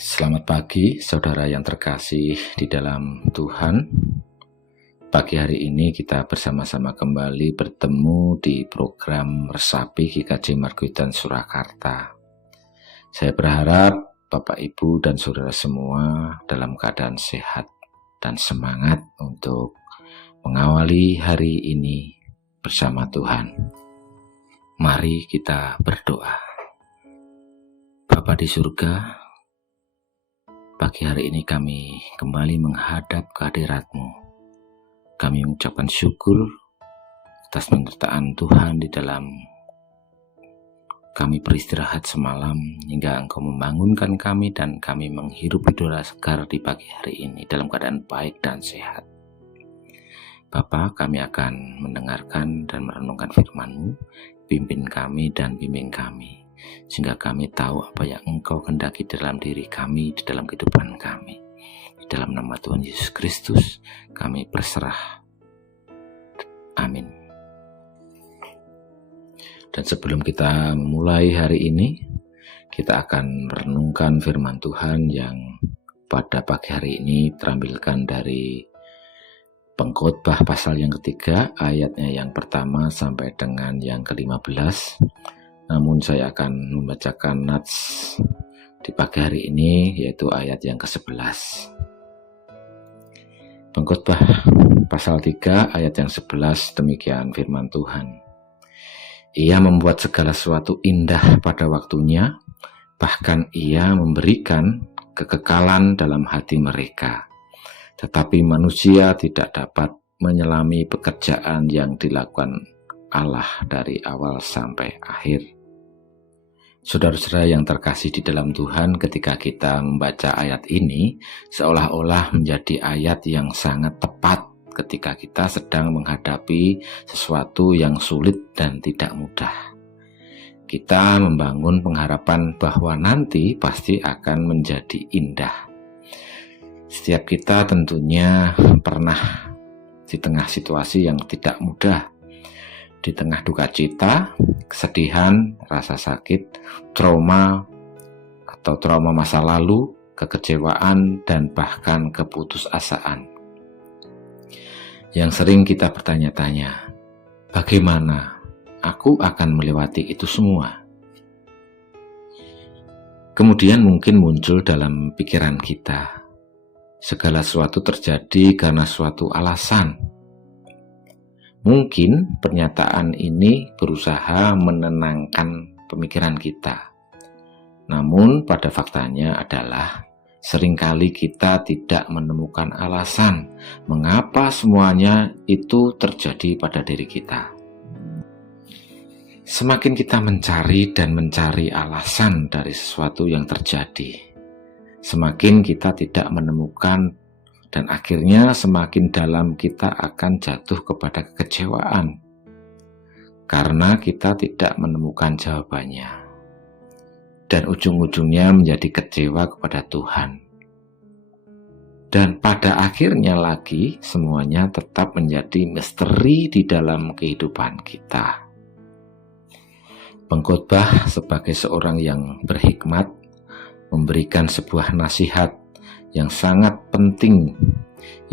Selamat pagi, saudara yang terkasih di dalam Tuhan. Pagi hari ini kita bersama-sama kembali bertemu di program Resapi GKJ Margudan Surakarta. Saya berharap Bapak, Ibu, dan saudara semua dalam keadaan sehat dan semangat untuk mengawali hari ini bersama Tuhan. Mari kita berdoa. Bapa di surga, pagi hari ini kami kembali menghadap kehadirat-Mu. Kami mengucapkan syukur atas penyertaan Tuhan di dalam kami beristirahat semalam hingga Engkau membangunkan kami dan kami menghirup udara segar di pagi hari ini dalam keadaan baik dan sehat. Bapa, kami akan mendengarkan dan merenungkan firman-Mu. Pimpin kami dan bimbing kami, sehingga kami tahu apa yang Engkau kehendaki dalam diri kami, di dalam kehidupan kami. Di dalam nama Tuhan Yesus Kristus kami berserah. Amin. Dan sebelum kita memulai hari ini, kita akan merenungkan firman Tuhan yang pada pagi hari ini terampilkan dari Pengkhotbah pasal yang ketiga, ayatnya yang pertama sampai dengan yang ke-15. Namun saya akan membacakan nats di pagi hari ini, yaitu ayat yang ke-11. Pengkhotbah pasal 3 ayat yang 11, demikian firman Tuhan. Ia membuat segala sesuatu indah pada waktunya, bahkan ia memberikan kekekalan dalam hati mereka. Tetapi manusia tidak dapat menyelami pekerjaan yang dilakukan Allah dari awal sampai akhir. Saudara-saudara yang terkasih di dalam Tuhan, ketika kita membaca ayat ini, seolah-olah menjadi ayat yang sangat tepat ketika kita sedang menghadapi sesuatu yang sulit dan tidak mudah. Kita membangun pengharapan bahwa nanti pasti akan menjadi indah. Setiap kita tentunya pernah di tengah situasi yang tidak mudah, di tengah duka cita, kesedihan, rasa sakit, trauma atau trauma masa lalu, kekecewaan, dan bahkan keputusasaan. Yang sering kita bertanya-tanya, bagaimana aku akan melewati itu semua? Kemudian mungkin muncul dalam pikiran kita, segala sesuatu terjadi karena suatu alasan. Mungkin pernyataan ini berusaha menenangkan pemikiran kita. Namun pada faktanya adalah seringkali kita tidak menemukan alasan mengapa semuanya itu terjadi pada diri kita. Semakin kita mencari dan mencari alasan dari sesuatu yang terjadi, semakin kita tidak menemukan, dan akhirnya semakin dalam kita akan jatuh kepada kekecewaan karena kita tidak menemukan jawabannya, dan ujung-ujungnya menjadi kecewa kepada Tuhan. Dan pada akhirnya lagi semuanya tetap menjadi misteri di dalam kehidupan kita. Pengkhotbah sebagai seorang yang berhikmat memberikan sebuah nasihat yang sangat penting,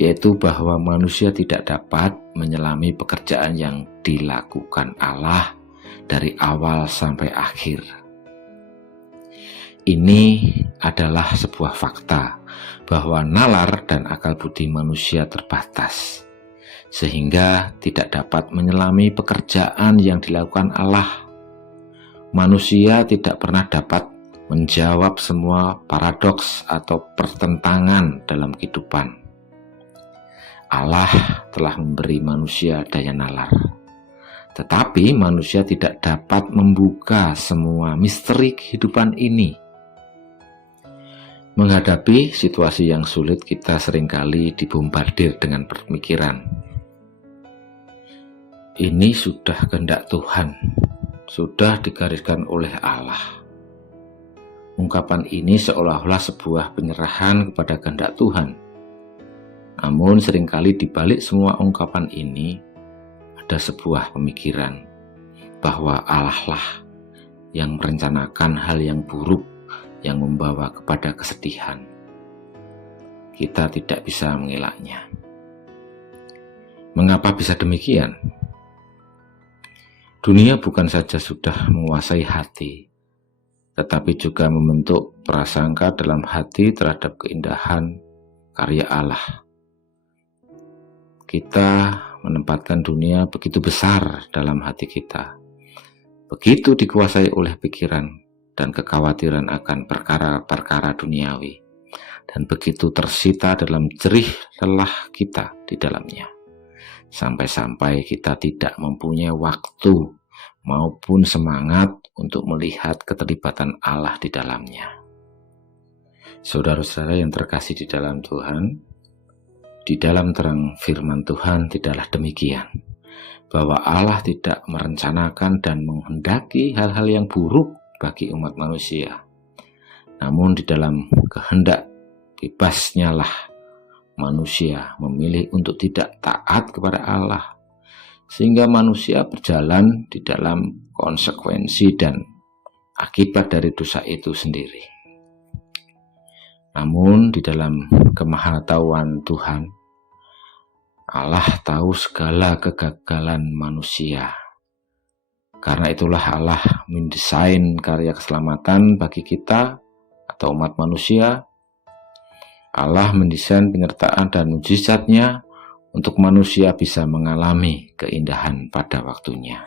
yaitu bahwa manusia tidak dapat menyelami pekerjaan yang dilakukan Allah dari awal sampai akhir. Ini adalah sebuah fakta bahwa nalar dan akal budi manusia terbatas, sehingga tidak dapat menyelami pekerjaan yang dilakukan Allah. Manusia tidak pernah dapat menjawab semua paradoks atau pertentangan dalam kehidupan. Allah telah memberi manusia daya nalar, tetapi manusia tidak dapat membuka semua misteri kehidupan ini. Menghadapi situasi yang sulit, kita seringkali dibombardir dengan pemikiran, ini sudah kehendak Tuhan, sudah digariskan oleh Allah. Ungkapan ini seolah-olah sebuah penyerahan kepada kehendak Tuhan. Namun seringkali di balik semua ungkapan ini ada sebuah pemikiran bahwa Allah lah yang merencanakan hal yang buruk yang membawa kepada kesedihan. Kita tidak bisa mengelaknya. Mengapa bisa demikian? Dunia bukan saja sudah menguasai hati, tetapi juga membentuk prasangka dalam hati terhadap keindahan karya Allah. Kita menempatkan dunia begitu besar dalam hati kita, begitu dikuasai oleh pikiran dan kekhawatiran akan perkara-perkara duniawi, dan begitu tersita dalam jerih lelah kita di dalamnya, sampai-sampai kita tidak mempunyai waktu maupun semangat untuk melihat keterlibatan Allah di dalamnya. Saudara-saudara yang terkasih di dalam Tuhan, di dalam terang firman Tuhan tidaklah demikian, bahwa Allah tidak merencanakan dan menghendaki hal-hal yang buruk bagi umat manusia. Namun di dalam kehendak bebasnya lah manusia memilih untuk tidak taat kepada Allah, sehingga manusia berjalan di dalam konsekuensi dan akibat dari dosa itu sendiri. Namun di dalam kemahatauan Tuhan, Allah tahu segala kegagalan manusia. Karena itulah Allah mendesain karya keselamatan bagi kita atau umat manusia. Allah mendesain penyertaan dan mujizatnya untuk manusia bisa mengalami keindahan pada waktunya.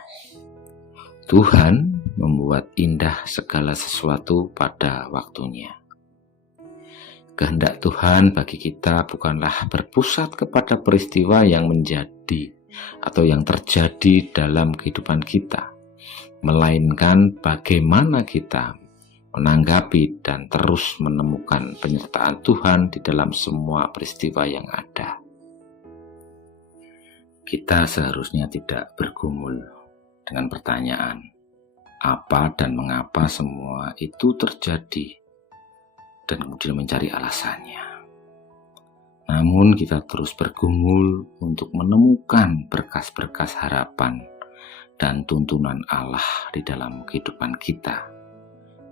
Tuhan membuat indah segala sesuatu pada waktunya. Kehendak Tuhan bagi kita bukanlah berpusat kepada peristiwa yang menjadi atau yang terjadi dalam kehidupan kita, melainkan bagaimana kita menanggapi dan terus menemukan penyertaan Tuhan di dalam semua peristiwa yang ada. Kita seharusnya tidak bergumul dengan pertanyaan apa dan mengapa semua itu terjadi dan kemudian mencari alasannya. Namun kita terus bergumul untuk menemukan berkas-berkas harapan dan tuntunan Allah di dalam kehidupan kita.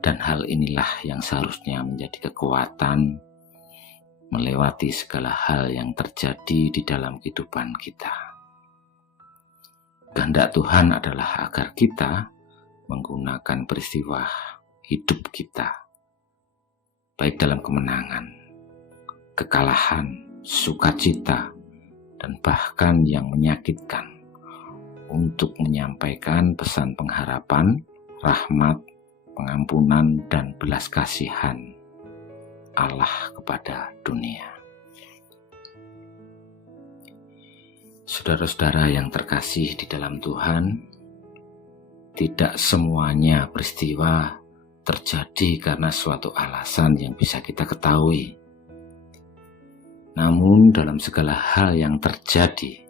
Dan hal inilah yang seharusnya menjadi kekuatan melewati segala hal yang terjadi di dalam kehidupan kita. Kehendak Tuhan adalah agar kita menggunakan peristiwa hidup kita, baik dalam kemenangan, kekalahan, sukacita, dan bahkan yang menyakitkan, untuk menyampaikan pesan pengharapan, rahmat, pengampunan, dan belas kasihan Allah kepada dunia. Saudara-saudara yang terkasih di dalam Tuhan, tidak semuanya peristiwa terjadi karena suatu alasan yang bisa kita ketahui. Namun dalam segala hal yang terjadi,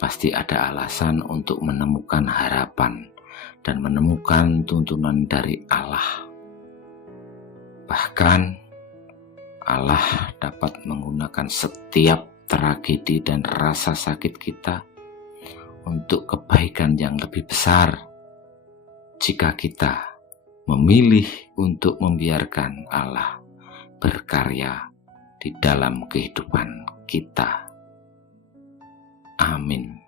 pasti ada alasan untuk menemukan harapan dan menemukan tuntunan dari Allah. Bahkan Allah dapat menggunakan setiap tragedi dan rasa sakit kita untuk kebaikan yang lebih besar, jika kita memilih untuk membiarkan Allah berkarya di dalam kehidupan kita. Amin.